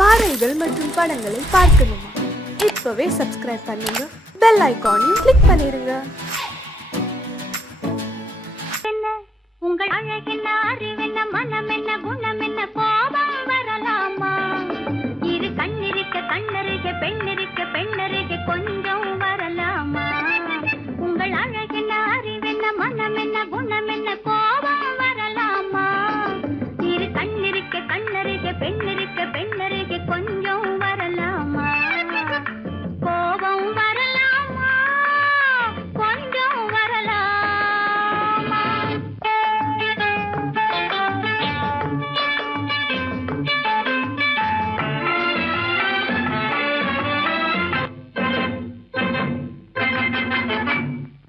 பாடல்கள் மற்றும் படங்களை பார்க்கணுமா? இப்பவே சப்ஸ்கிரைப் பண்ணுங்க, பெல் ஐகானையும் கிளிக் பண்ணிருங்க. உங்கள் அழகென்ன, அறிவென்ன, மனமென்ன, குணமென்ன, கோபம் வரலாமா? இரு கண்ணிருக்க கண்ணருக, பெண்ணிருக்க பெண்ணருக, கொஞ்சம் வரலாமா? உங்கள் அழகென்ன, அறிவென்ன, மனமென்ன, குணமென்ன, கோபம் வரலாமா? இரு கண்ணிருக்க கண்ணருக, பெண்ணிருக்க பெண்ணருக, கொஞ்சம் வரலாமா? கோபம் வரலாமா? கொஞ்சம் வரலாமா?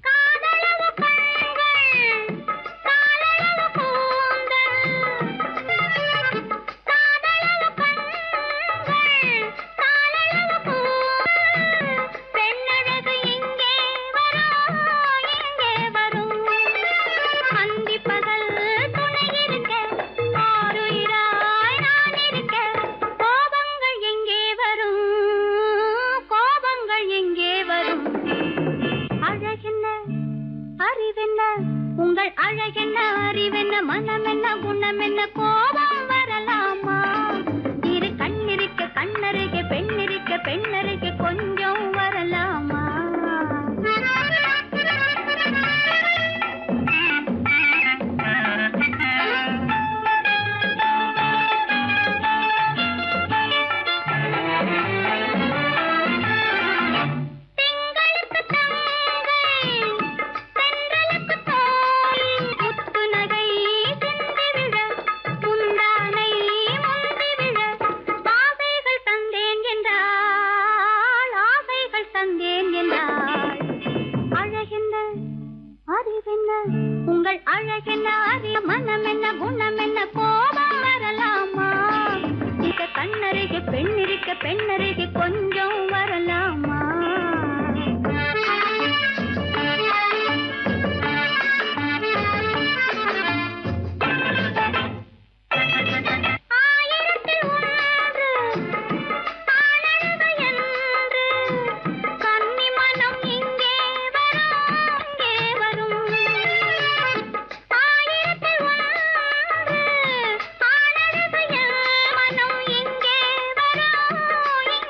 காதலவு கண்கள், காலளவு கூந்தல், காதலவு கண்கள், காலளவு கூந்தல், பெண்ணழகு இங்கே வரும், இங்கே வரும். அந்தி பகல் துணை இருக்க, ஆருயிராய் நான் இருக்க, கோபங்கள் எங்கே வரும், கோபங்கள் எங்கே வரும்? அழகென்ன, அறிவென்ன, உங்கள் அழகென்ன, அறிவென்ன, மனமென்ன, குணமென்ன, கோபம் வரலாமா? இரு கண்ணிருக்க கண்ணருக, பெண்ணிருக்க பெண்ணருக, கொஞ்சம் வரலாமா? திங்களுக்கு தங்கை, தென்றலுக்கு தோழி, முத்து நகை சிந்தி விழ, முந்தானை முந்தி விழ, ஆசைகள் தந்தேன் என்றாள், ஆசைகள் தந்தேன் என்றாள். அழகென்ன, அறிவென்ன, உங்கள் அழகென்ன, அறிய, மனமென்ன, குணமென்ன, கோபம் வரலாமா? இக கண்ணருக, பெண்ணிருக்க பெண்ணருக, கொஞ்சம் வரலாமா? ஆயிரத்தில் ஒன்று ஆனழகு என்று, கன்னி மனம் இங்கே வரும், இங்கே வரும். ஆயிரத்தில் ஒன்று ஆனழகு என் மனம் இங்கே வரும்,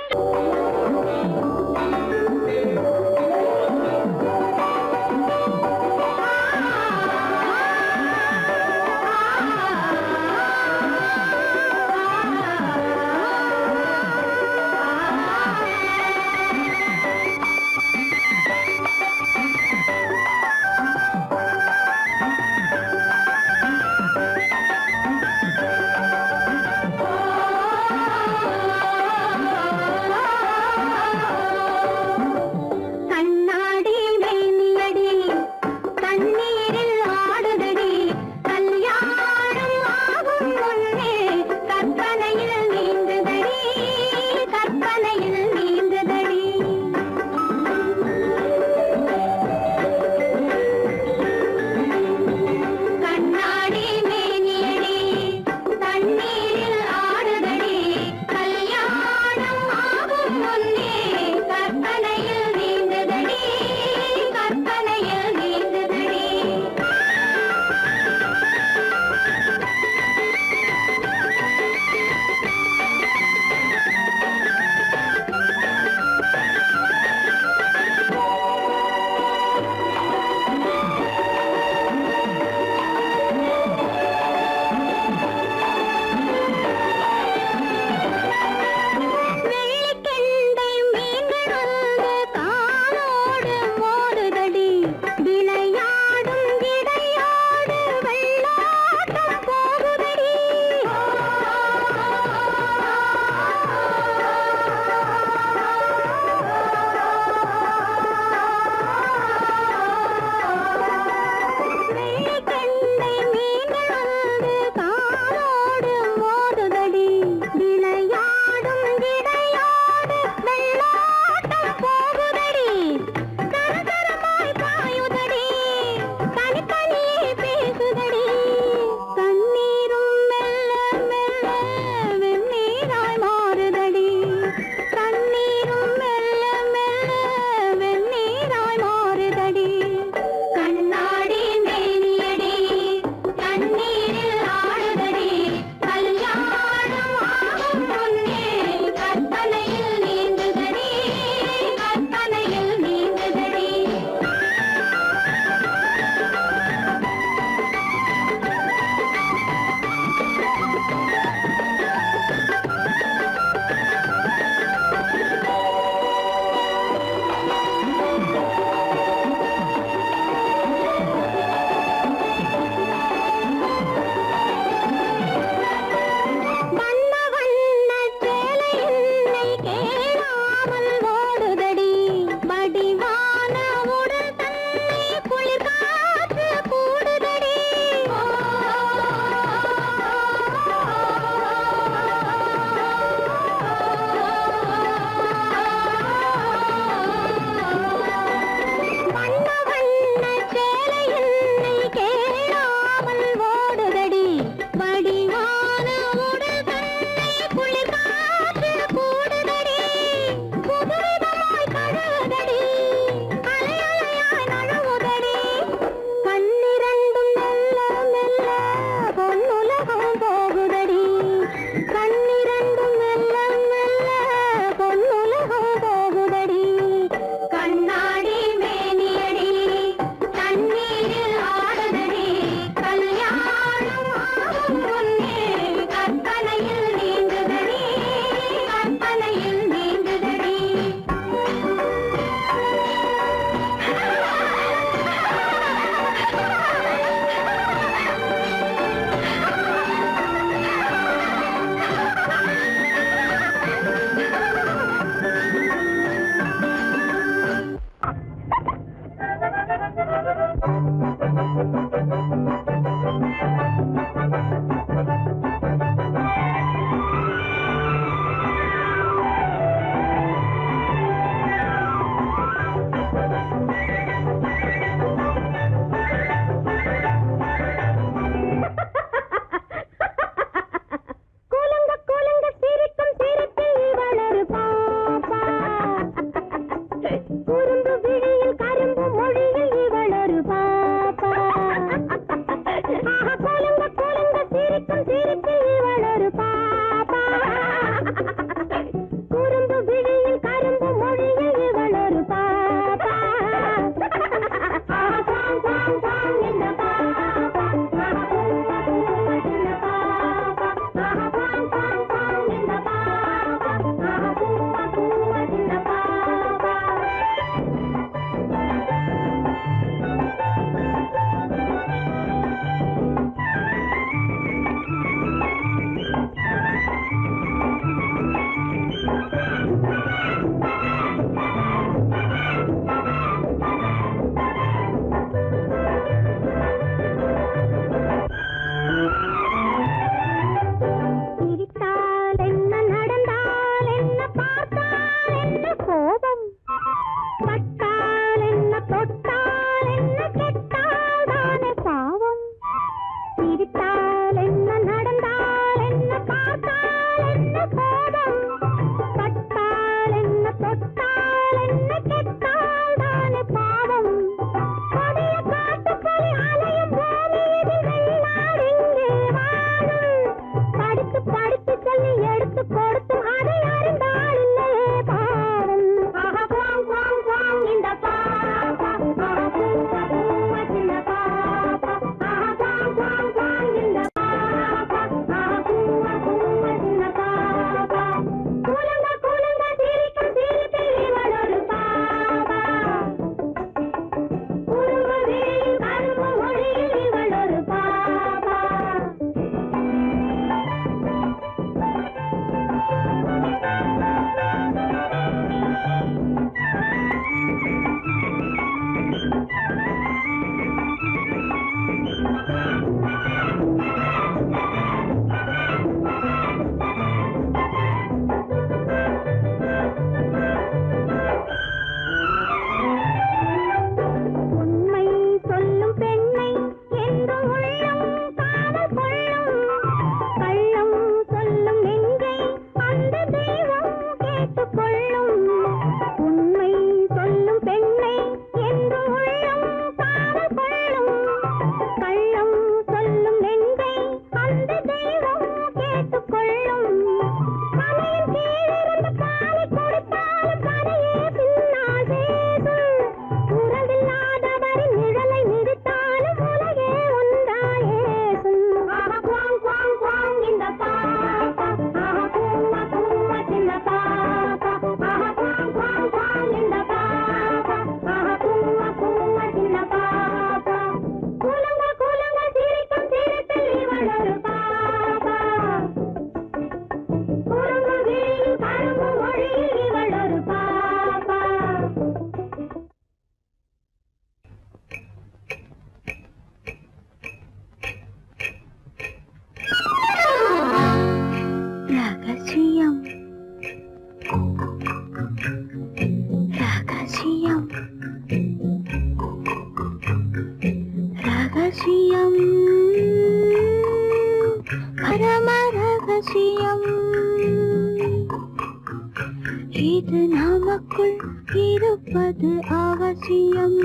இது நமக்குள் இருப்பது அவசியம்.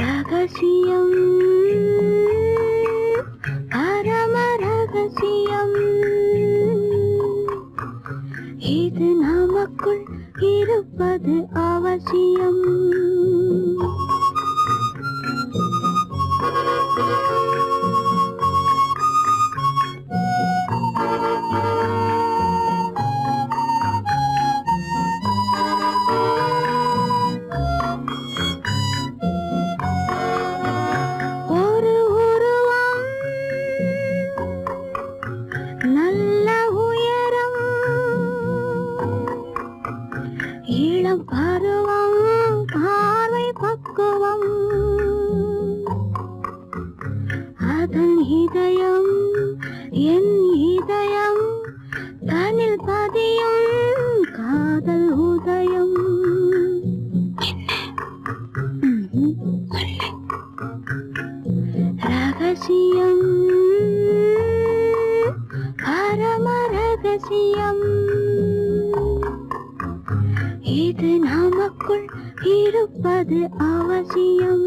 ரகசியம், பரம ரகசியம். இது நமக்குள் இருப்பது அவசியம். ஒரு உருவம், நல்ல உயரம், இளம் பருவம், பார்வை பக்குவம். அதன் இதயம், என் இதயம், தனில் பதியும் காதல் உதயம். ரகசியம், பரம ரகசியம். இது நமக்குள் இருப்பது அவசியம்.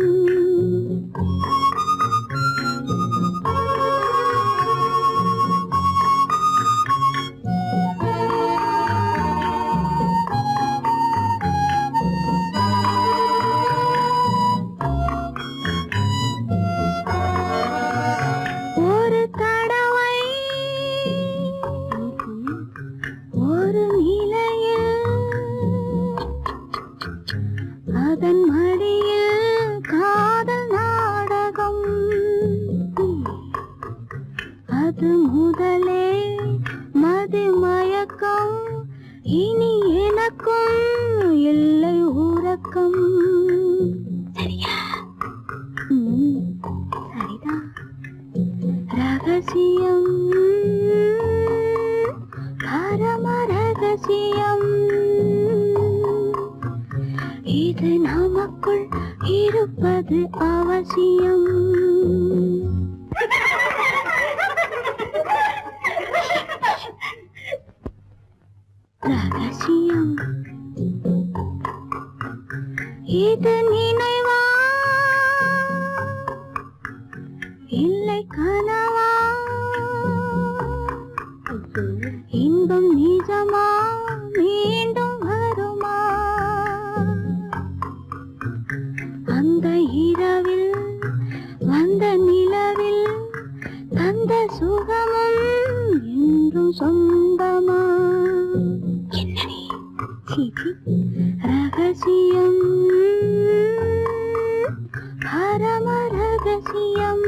ஒரு தடவை ஒரு நிலையில் அதன் மடியில் காதல் நாடகம். அது முதலே மது மயக்கம். இனி எனக்கும் இல்லை உறக்கம். சரியா? சரிதான். ரகசியம், பரம ரகசியம். இது நமக்குள் இருப்பது அவசியம். ரகசியம், இது நினைவா இல்லை கனவா? இன்பம் நிஜமா மீண்டும் வருமா? அந்த இரவில் வந்த நிலவில் தந்த சுகமும் என்றும் சொந்தமா? என்னடி? ரகசியம், பரம ரகசியம்.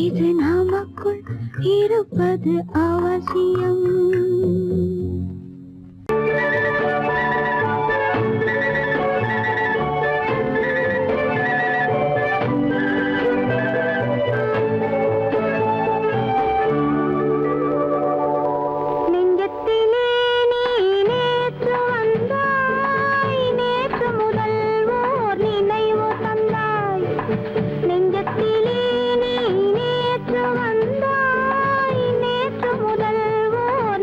இது நமக்குள் இருப்பது அவசியம். நெஞ்சத்திலே நீ நேற்று வந்தாய், நேற்று முதல் ஓர் நினைவு தந்தாய். நெஞ்சத்திலே நீ நேற்று வந்தாய், நேற்று முதல் ஓர்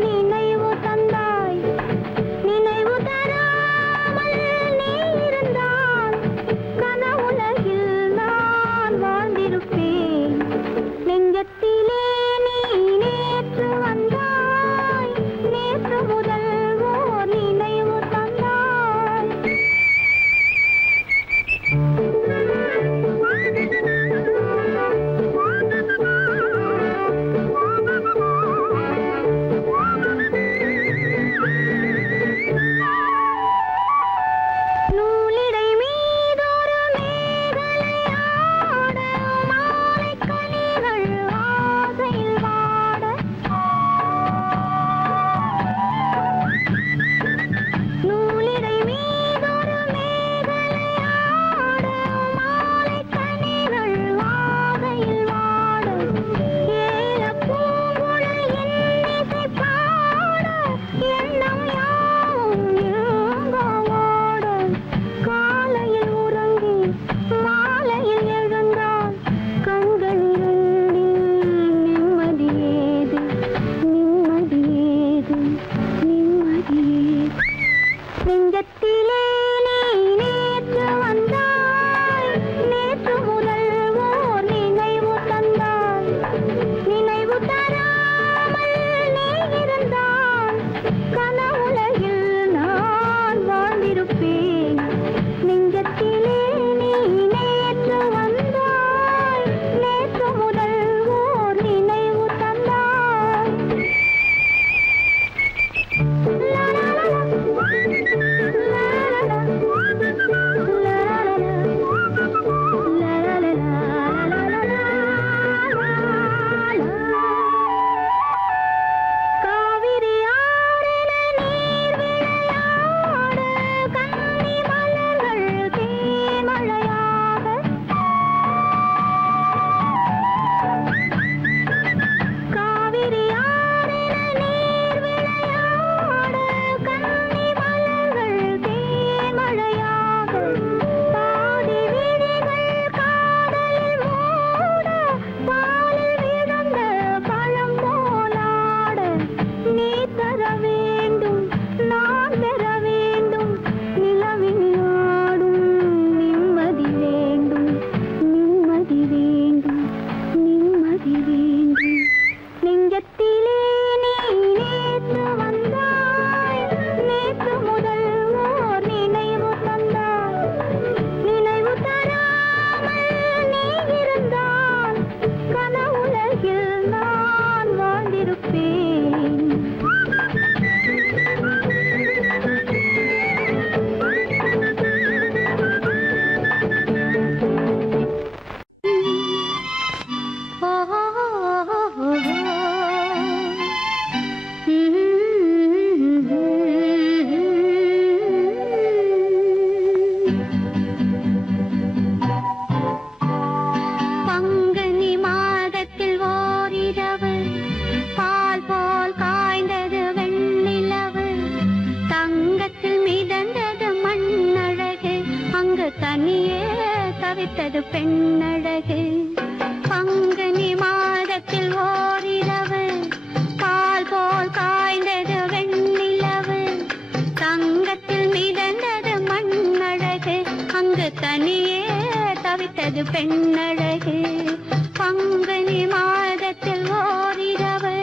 தவித்தது பெண்ணழகு. பங்குனி மாதத்தில் ஓரிரவு பால் போல் காய்ந்தது வெண்ணிலவு. தங்கத்தில் மிதந்தது மண்ணழகு, அங்கு தனியே தவித்தது பெண்ணழகு. பங்குனி மாதத்தில் ஓரிரவு.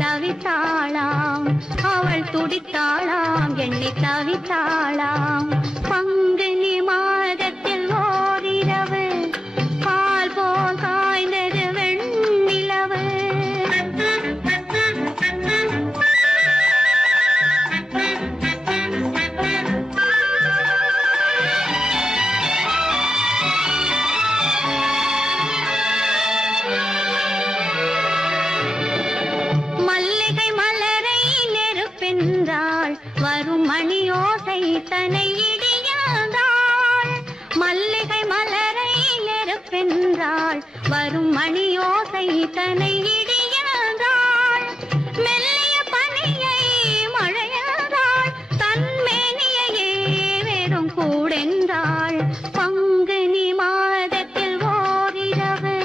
தவித்தாளாம் அவள் துடித்தாளாம் எண்ணி தவித்தாளாம். பங்குனி மாதத்தில் ஓரிரவு பால் போல் காய்ந்தது வெண்ணிலவு. வரும் மணியோசை தனை இடியாதாள். மல்லிகை மலரை நெருப்பென்றாள், வரும் மணியோசை தனை இடியாதாள். மெல்லிய பனியை மழையாதாள், தன்மேனியையே வெறும் கூடென்றாள். பங்குனி மாதத்தில் ஓரிரவு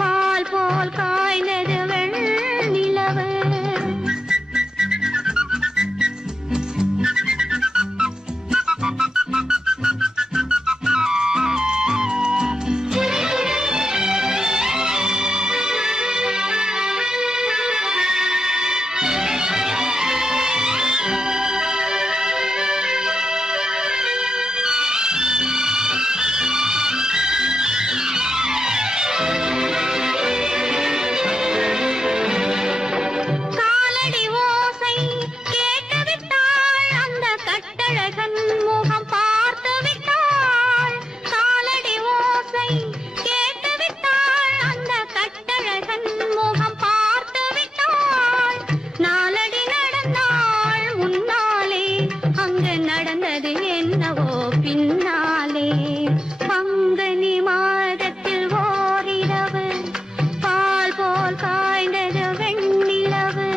பால் போல் காய்ந்தது வெண்ணிலவு. பின்னாலே பங்குனி மாதத்தில் ஓரிரவு பால் போல் காய்ந்தது வெண்ணிலவு.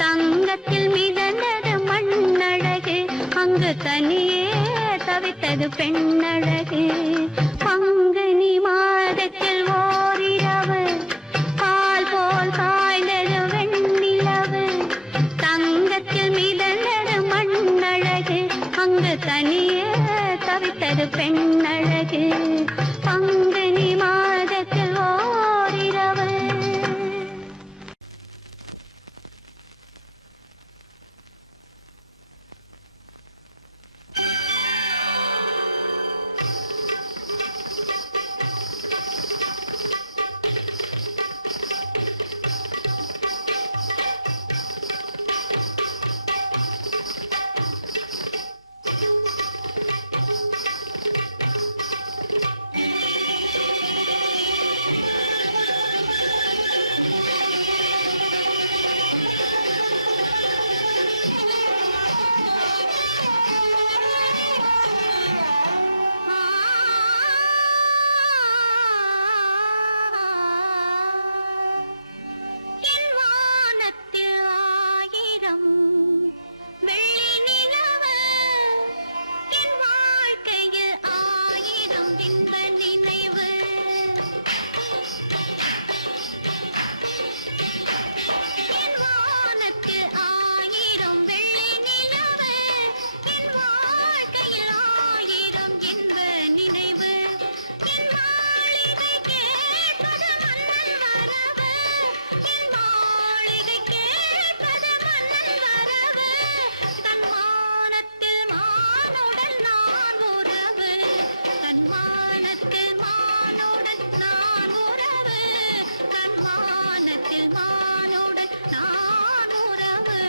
தங்கத்தில் மிதந்தது மண்ணழகு, அங்கு தனியே தவித்தது பெண்ணழகு. பங்குனி மாதத்தில் ஓரிரவு பால் போல் காய்ந்தது வெண்ணிலவு. தங்கத்தில் மிதந்தது மண்ணழகு, அங்கு தனியே தவித்தது பெண்ணழகு. பங்குனி மாதத்தில் ஓரிரவு. மானுடன் நான் உறவு கண்மானத்தில் மானுடன் நான் உறவு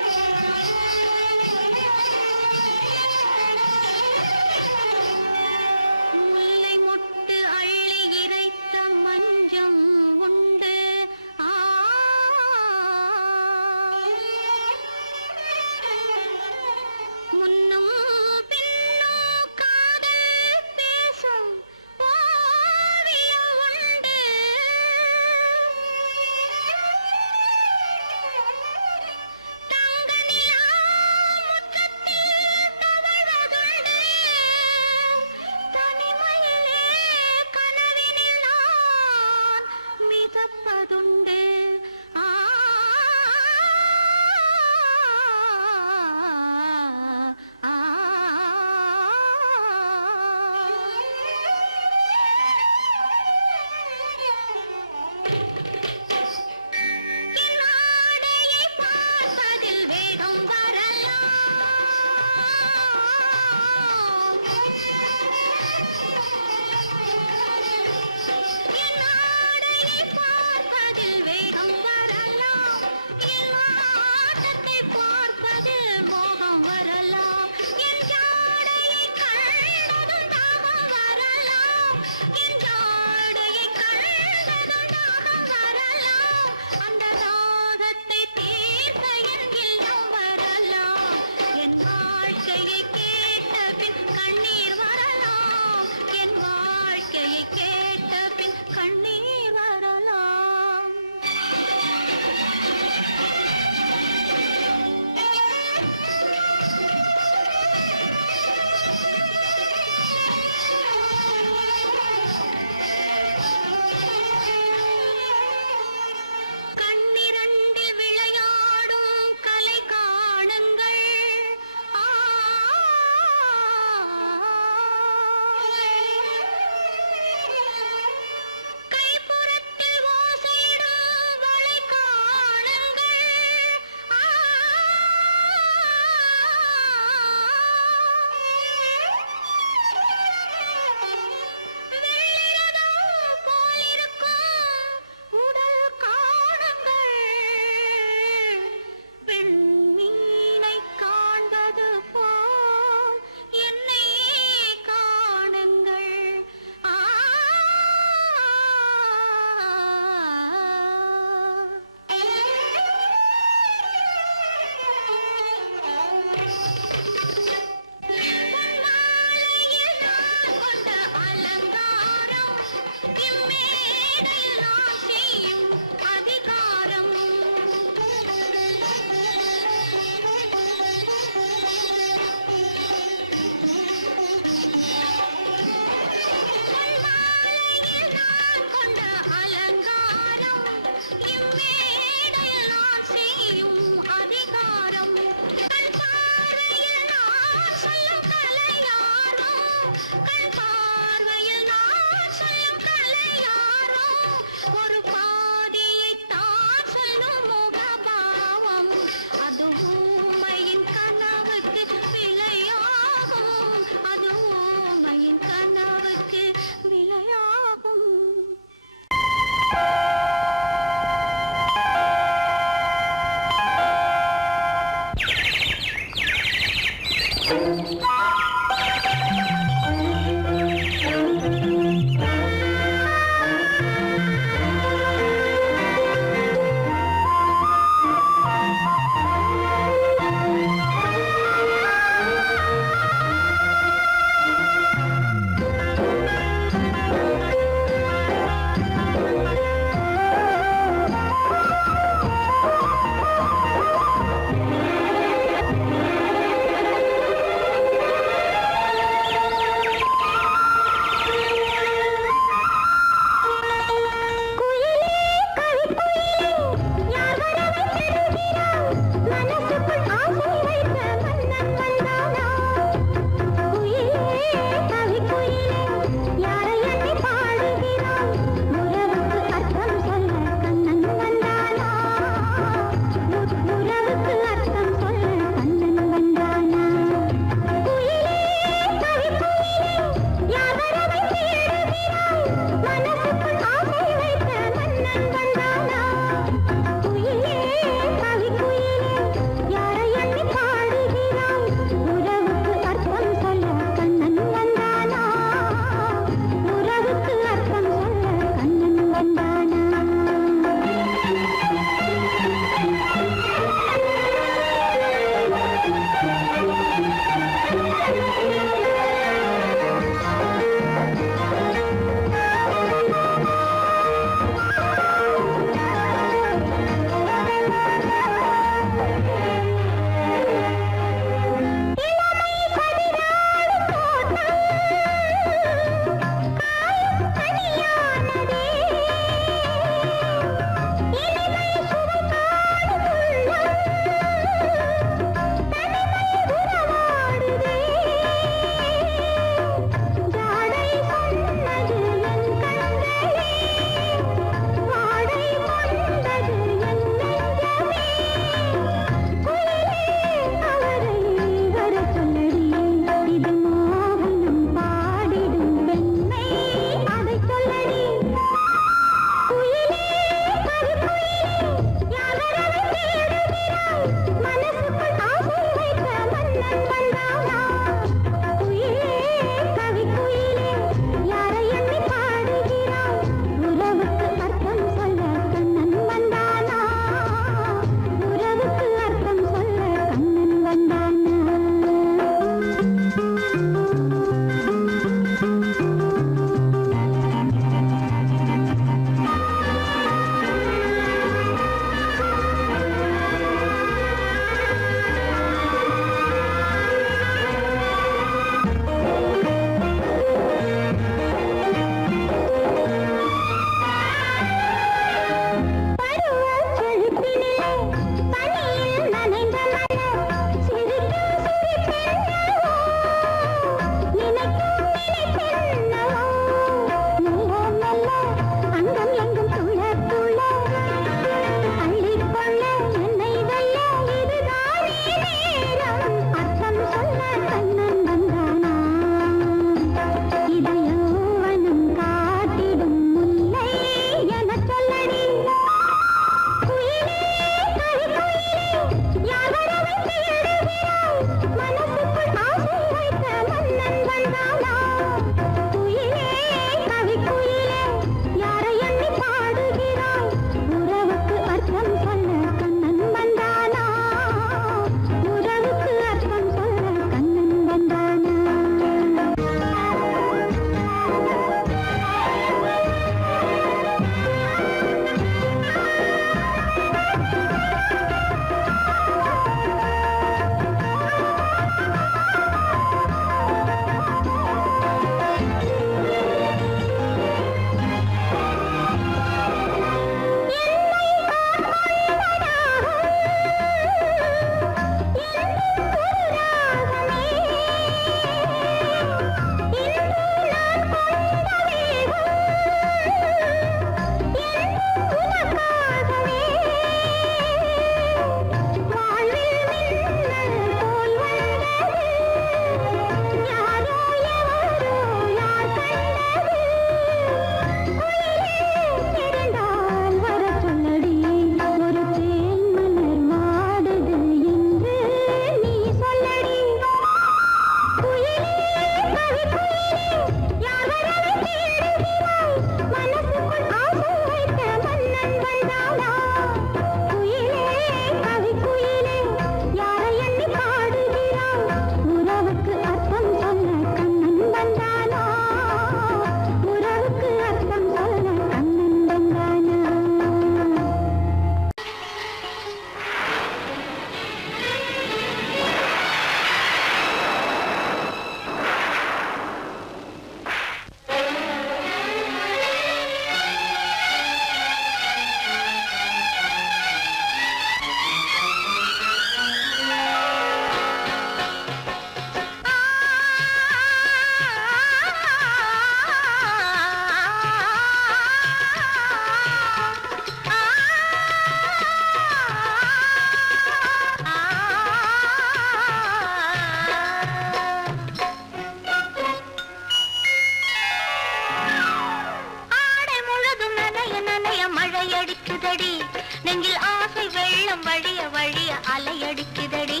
அலையடிக்குதடி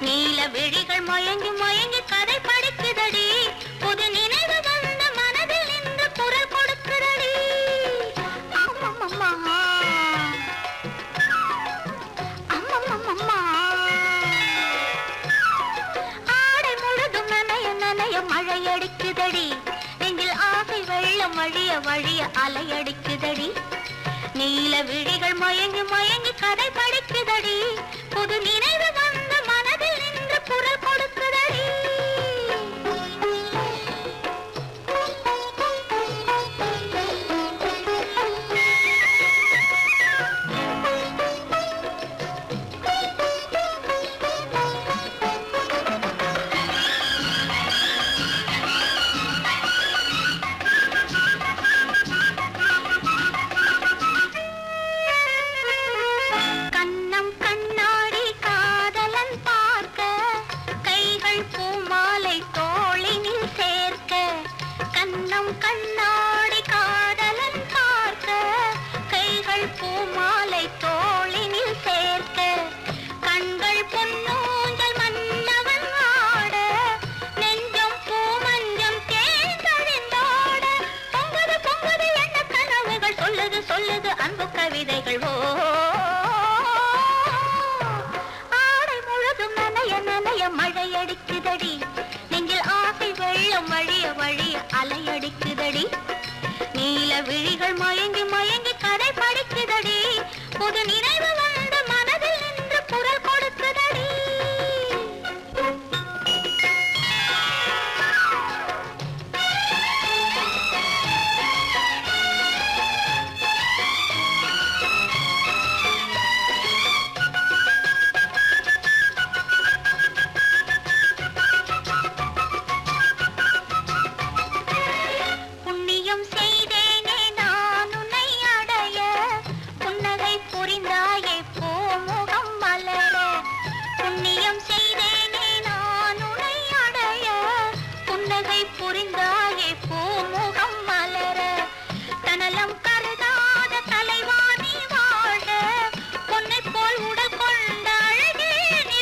நீல விழிகள் மயங்கி மயங்கி கதை படிக்குதடி புது நினைவு வந்த மனதில் நின்று குரல் கொடுக்குதடி அம்மம்மம்மா அம்மம்மம்மா ஆடை முழுதும் நனைய நனைய மழை அடிக்குதடி நெஞ்சில் ஆசை வெள்ளம் வழிய வழிய அலையடிக்குதடி நீல விழிகள் மயங்கி மயங்கி கதை படிக்குதடி புது நினைவு வந்த மனதில் நின்று குரல் கொடுக்குதடி கண்ணாடி காதலன் பார்க்க கைகள் பூமாலை தோளினில் சேர்க்க கண்கள் பொன்னூஞ்சல் மன்னவன் ஆட நெஞ்சம் பூமஞ்சம் தேர்ந்தழிந்தோட பொங்குது பொங்குது எண்ண கனவுகள் சொல்லுது சொல்லுது அன்பு கவிதைகள் ஓ ஆடை முழுதும் நனைய நனைய மழை அடிக்குதடி நெஞ்சில் ஆசை வெள்ளம் வழிய வழிய அலையடிக்குதடி நீல விழிகள் மயங்கி மயங்கி கதை படிக்குதடி புது நினைவு வந்த மனதில் நின்று குரல் கொடுக்குதடி புரிந்தாயே பூமுகம் மலர தனலம் கருதாத தலைவாணி வாழ பொன்னை போல் உடல் கொண்ட அழகே நீ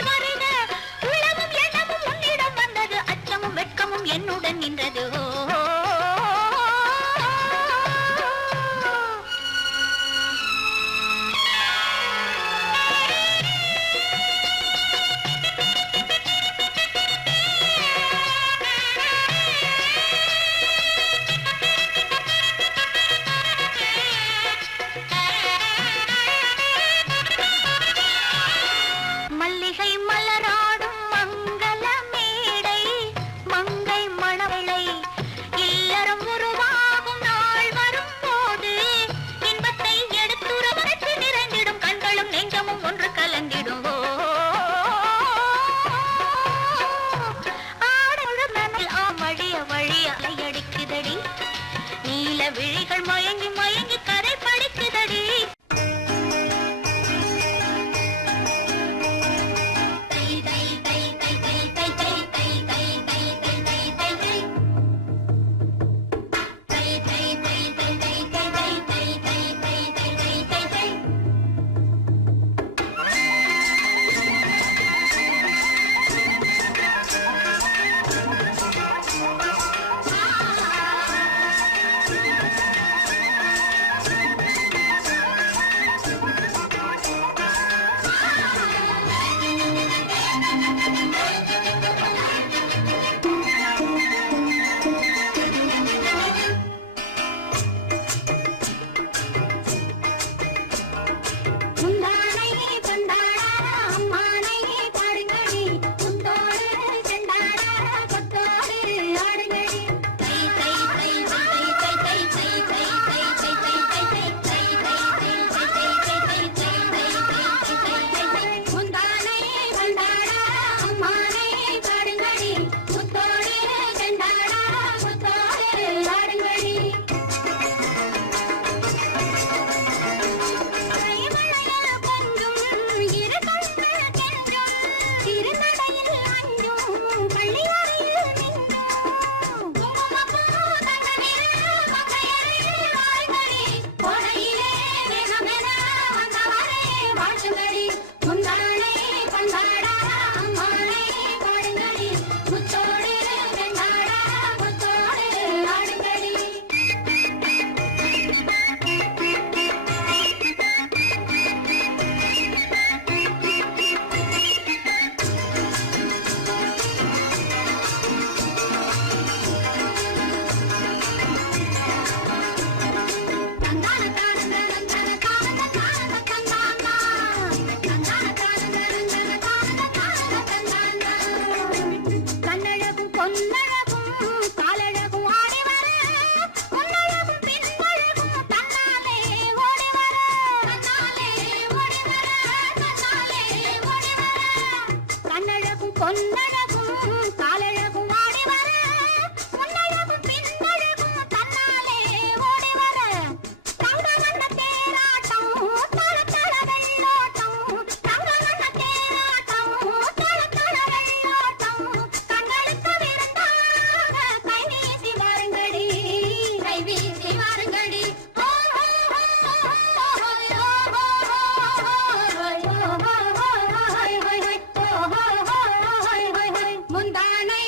பொன்னழகும் காலழகும் ஆடி வர முன்னழகும் பின்னழகும் தன்னாலே ஓடி வர தங்க வண்ண தேராட்டம் தள தள வெள்ளோட்டம் தங்க வண்ண தேராட்டம் தள தள வெள்ளோட்டம் கண்களுக்கு விருந்தாக கை வீசி வாருங்கடி கை வீசி வாருங்கடி முந்தானை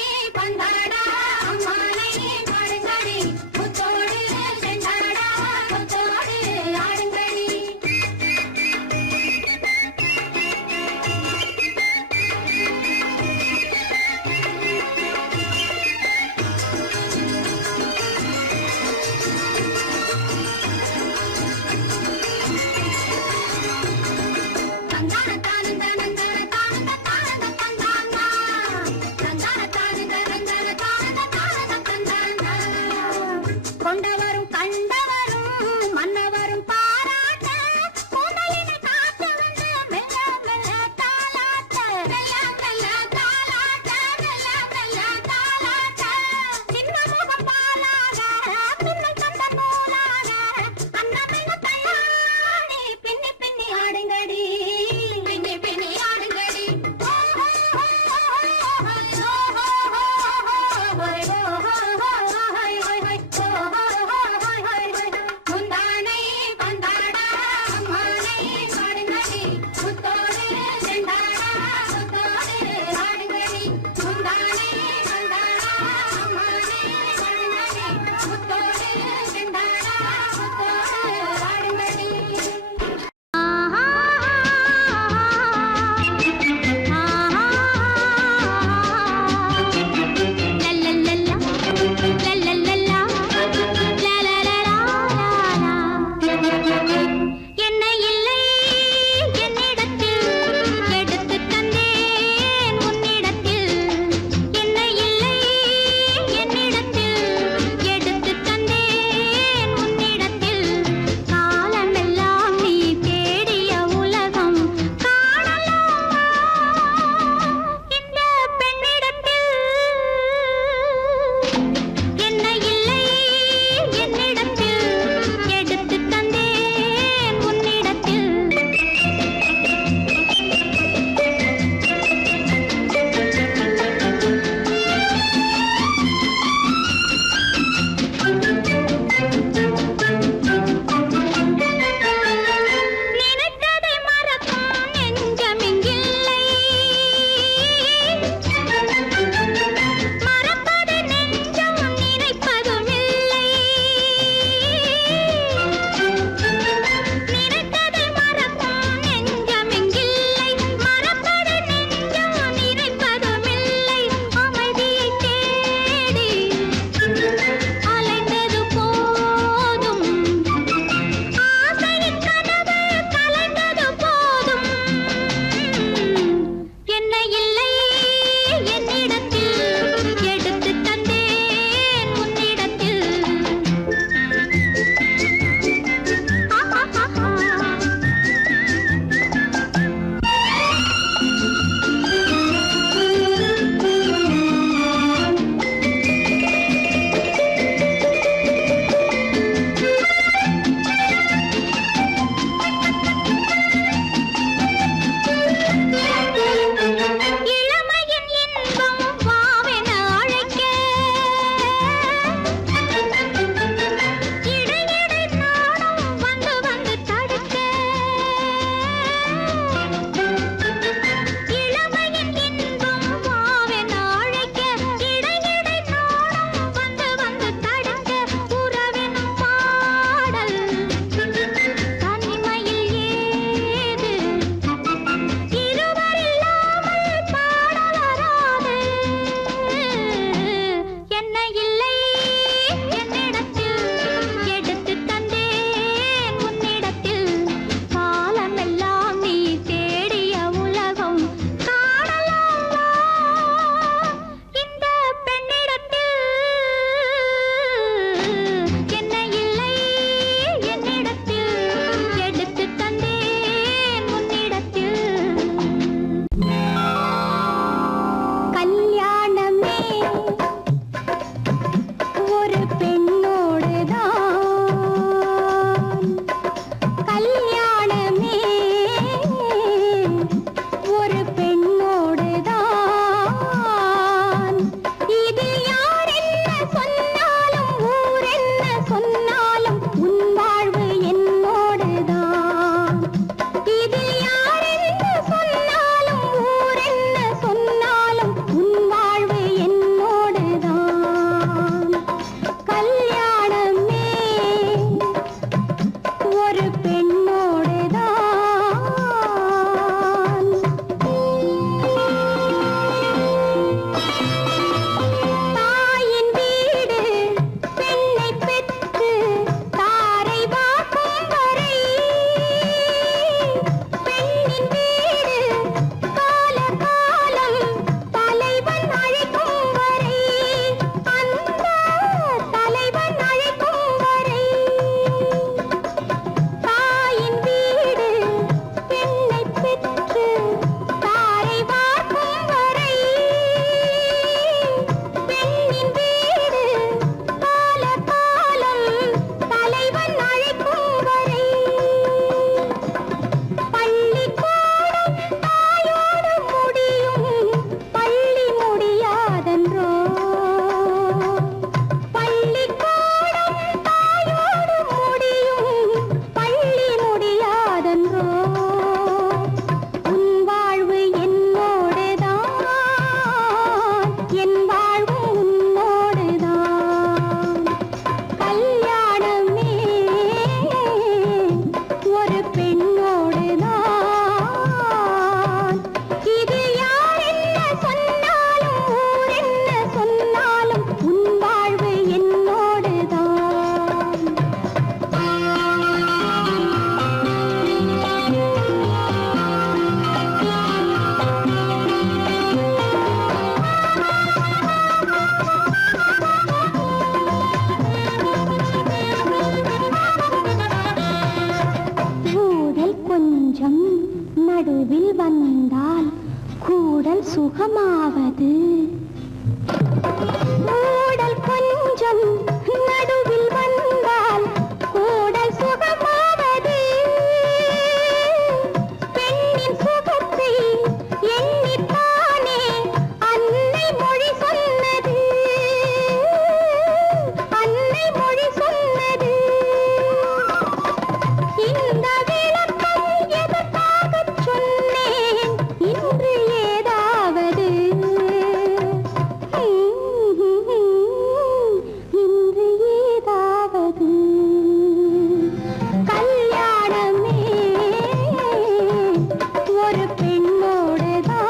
உடல் சுகமாவது ஊடல் கொஞ்சம் நடுவில் வந்தால் ஊடல் சுகமாவது பெண்ணின் சுகத்தை எண்ணித்தானே அன்னை மொழி சொன்னது அன்னை மொழி சொன்னது இந்த விளக்கம் எதற்காகச் சொன்னேன் இன்று ஏதாவது இன்று ஏதாவது கல்யாணமே ஒரு பெண்ணோடுதான்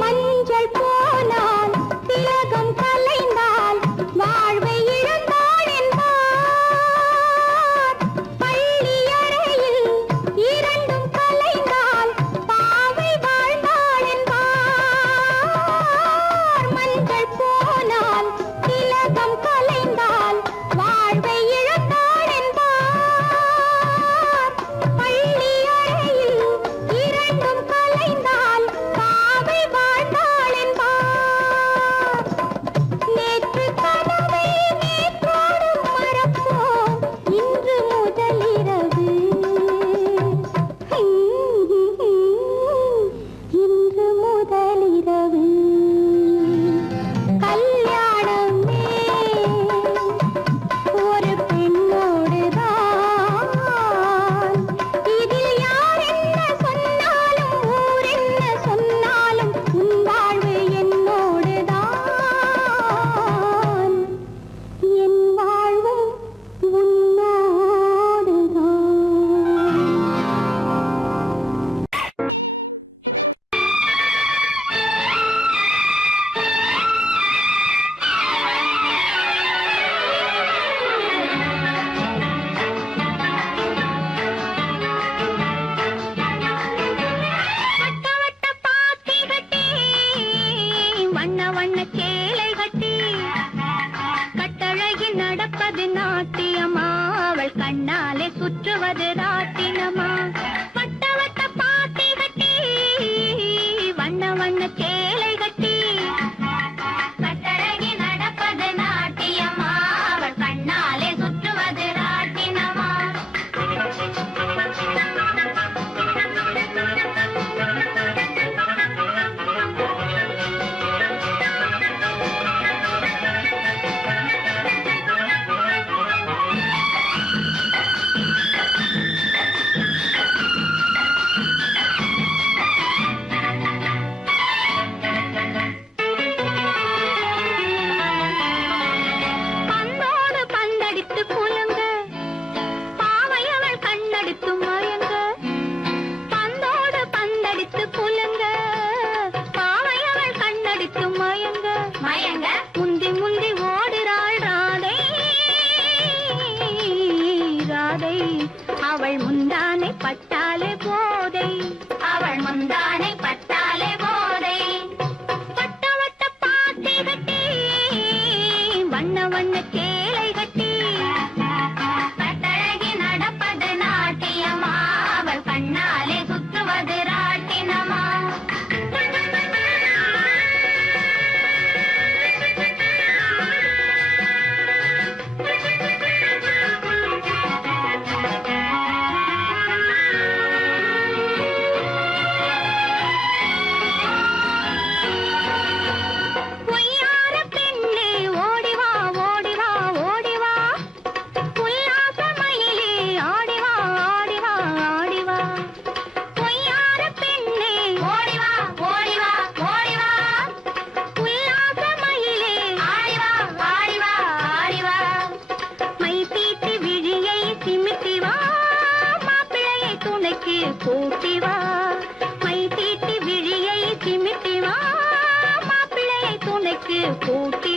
மஞ்சள் போனால் திலகம் கலைந்தால் வாழ்வை இழந்தாள் என்பார் பள்ளி அறையில் இரண்டும் கலைந்தால் பாவை வாழ்ந்தாள் என்பார் மஞ்சள் போனால் திலகம் கலைந்தால் வாழ்வை இழந்தாள் என்பார் பள்ளி அறையில் இரண்டும் கலைந்தால் பாவை வாழ்ந்தாள் என்பார் நேற்று கனவை நேற்றோடு மறப்போம் இன்று முதலிரவு இன்று முதலிரவு கல்யாணமே ஒரு பெண்ணோடுதான் இதில் யார் என்ன சொன்னாலும் ஊர் என்ன சொன்னாலும் உன் வாழ்வு என்னோடுதான் என் வாழ்வும் உன்னோடுதான் வட்ட வட்ட பாத்தி கட்டி வண்ண வண்ண சேலை கட்டி கட்டழகி நடப்பது நாட்டியமா அவள் கண்ணாலே சுற்றுவது ராட்டினமா வட்ட வட்ட பாத்தி கட்டி வண்ண வண்ண சேலை கட்டி கட்டழகி நடப்பது நாட்டியமா அவள் கண்ணாலே சுற்றுவது ராட்டினமா பந்தோடு பந்தடித்து குலுங்க பாவை அவள் கண்ணடித்து மயங்க பந்தோடு பந்தடித்து குலுங்க பாவை அவள் கண்ணடித்து மயங்க மயங்க முந்தி முந்தி ஓடுறாள் ராதை ராதை அவள் முந்தானை பட்டாலே போதை அவள் முந்தானை பட்டாலே போதை வட்ட வட்ட பாத்தி கட்டி வண்ண வண்ண சேலை கட்டி கட்டழகி நடப்பது நாட்டியமா அவள் கண்ணாலே சுற்றுவது ராட்டினமா பொய்யார பெண்ணே ஓடிவா ஓடிவா ஓடிவா உல்லாச மயிலே ஆடிவா ஆடிவா ஆடிவா பொய்யார பெண்ணே ஓடிவா ஓடிவா ஓடிவா உல்லாச மயிலே ஆடிவா ஆடிவா ஆடிவா மை தீட்டி விழியை சிமிட்டி வா மாப்பிள்ளையை துணைக்கு கூட்டி வா மை தீட்டி விழியை சிமிட்டி வா மாப்பிள்ளையை துணைக்கு கூட்டி